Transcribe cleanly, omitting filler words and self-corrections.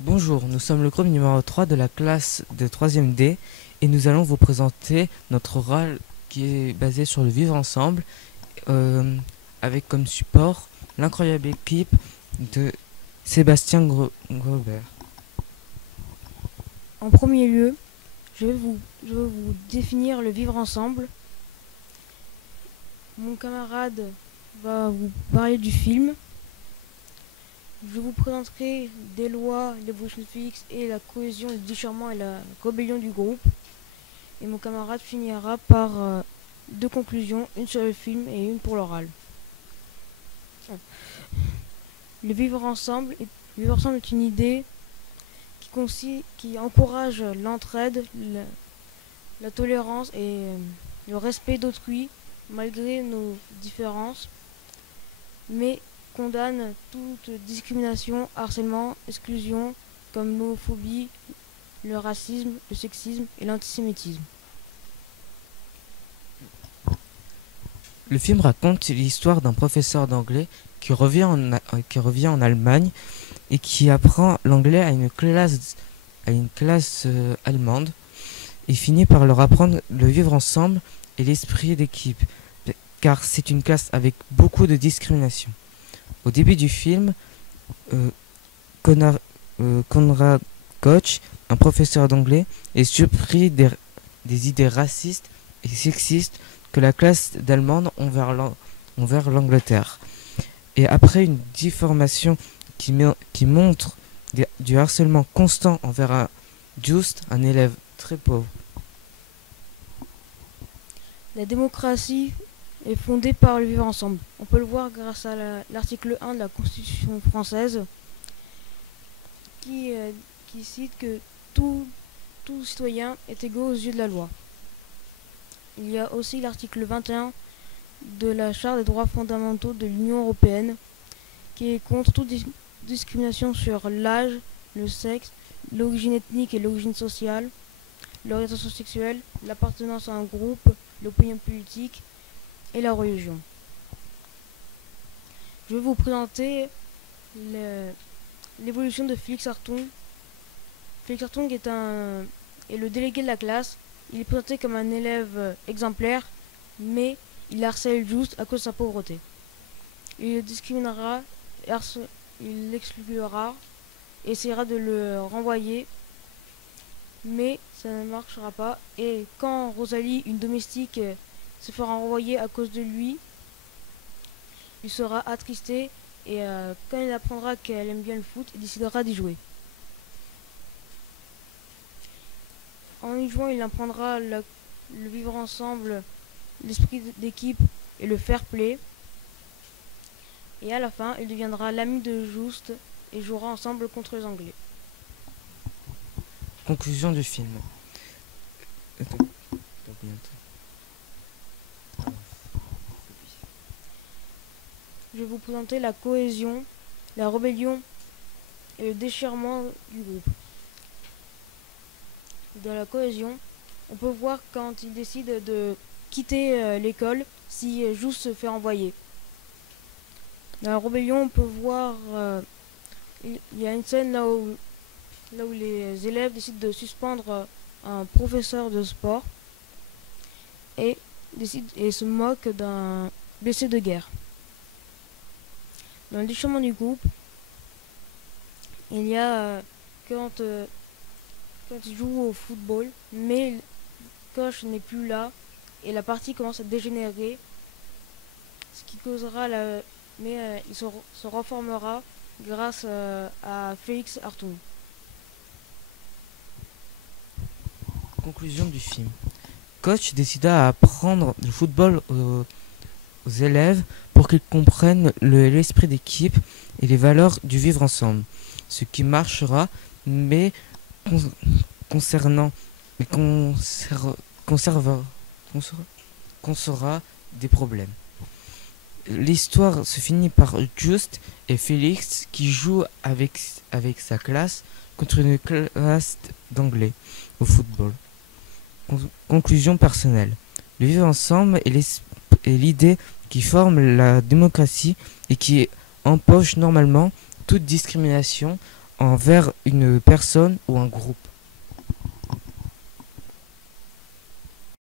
Bonjour, nous sommes le groupe numéro 3 de la classe de 3e D et nous allons vous présenter notre oral qui est basé sur le vivre ensemble euh, avec comme support l'incroyable équipe de Sébastien Grobert. En premier lieu, je vais vous définir le vivre ensemble. Mon camarade va vous parler du film. Je vous présenterai des lois, l'évolution de Félix et la cohésion, le déchirement et la rébellion du groupe. Et mon camarade finira par deux conclusions, une sur le film et une pour l'oral. Le vivre ensemble est une idée qui encourage l'entraide, la tolérance et le respect d'autrui malgré nos différences, mais condamne toute discrimination, harcèlement, exclusion comme l'homophobie, le racisme, le sexisme et l'antisémitisme. Le film raconte l'histoire d'un professeur d'anglais qui revient en Allemagne et qui apprend l'anglais à une classe allemande et finit par leur apprendre le vivre ensemble et l'esprit d'équipe, car c'est une classe avec beaucoup de discrimination. Au début du film, euh, Konrad Koch, un professeur d'anglais, est surpris des idées racistes et sexistes que la classe d'Allemande envers l'Angleterre. Et après une déformation qui montre du harcèlement constant envers un élève très pauvre. La démocratie est fondée par le vivre ensemble. On peut le voir grâce à l'article 1 de la Constitution française qui, euh, qui cite que tout citoyen est égaux aux yeux de la loi. Il y a aussi l'article 21 de la Charte des droits fondamentaux de l'Union européenne qui est contre toute discrimination sur l'âge, le sexe, l'origine ethnique et l'origine sociale, l'orientation sexuelle, l'appartenance à un groupe, l'opinion politique et la religion. Je vais vous présenter l'évolution de Félix Hartung. Félix Hartung est le délégué de la classe. Il est présenté comme un élève exemplaire, mais il harcèle juste à cause de sa pauvreté. Il le discriminera, il l'exclura, et essaiera de le renvoyer, mais ça ne marchera pas. Et quand Rosalie, une domestique, se fera renvoyer à cause de lui, il sera attristé et quand il apprendra qu'elle aime bien le foot, il décidera d'y jouer. En y jouant, il apprendra le vivre ensemble, l'esprit d'équipe et le fair play. Et à la fin, il deviendra l'ami de Just et jouera ensemble contre les Anglais. Conclusion du film. Je vais vous présenter la cohésion, la rébellion et le déchirement du groupe. Dans la cohésion, on peut voir quand il décide de quitter l'école si Just se fait envoyer. Dans la rébellion, on peut voir il y a une scène là où les élèves décident de suspendre un professeur de sport et se moquent d'un blessé de guerre. Dans le déchirement du groupe, il y a quand ils jouent au football, mais le coach n'est plus là et la partie commence à dégénérer, ce qui causera mais il se reformera grâce à Félix Hartung. Conclusion du film. Coach décida à apprendre le football aux élèves pour qu'ils comprennent l'esprit d'équipe et les valeurs du vivre ensemble. Ce qui marchera, mais concernant mais conservera des problèmes. L'histoire se finit par Just et Félix qui jouent avec sa classe contre une classe d'anglais au football. Conclusion personnelle. Le vivre ensemble est l'idée qui forme la démocratie et qui empoche normalement toute discrimination envers une personne ou un groupe.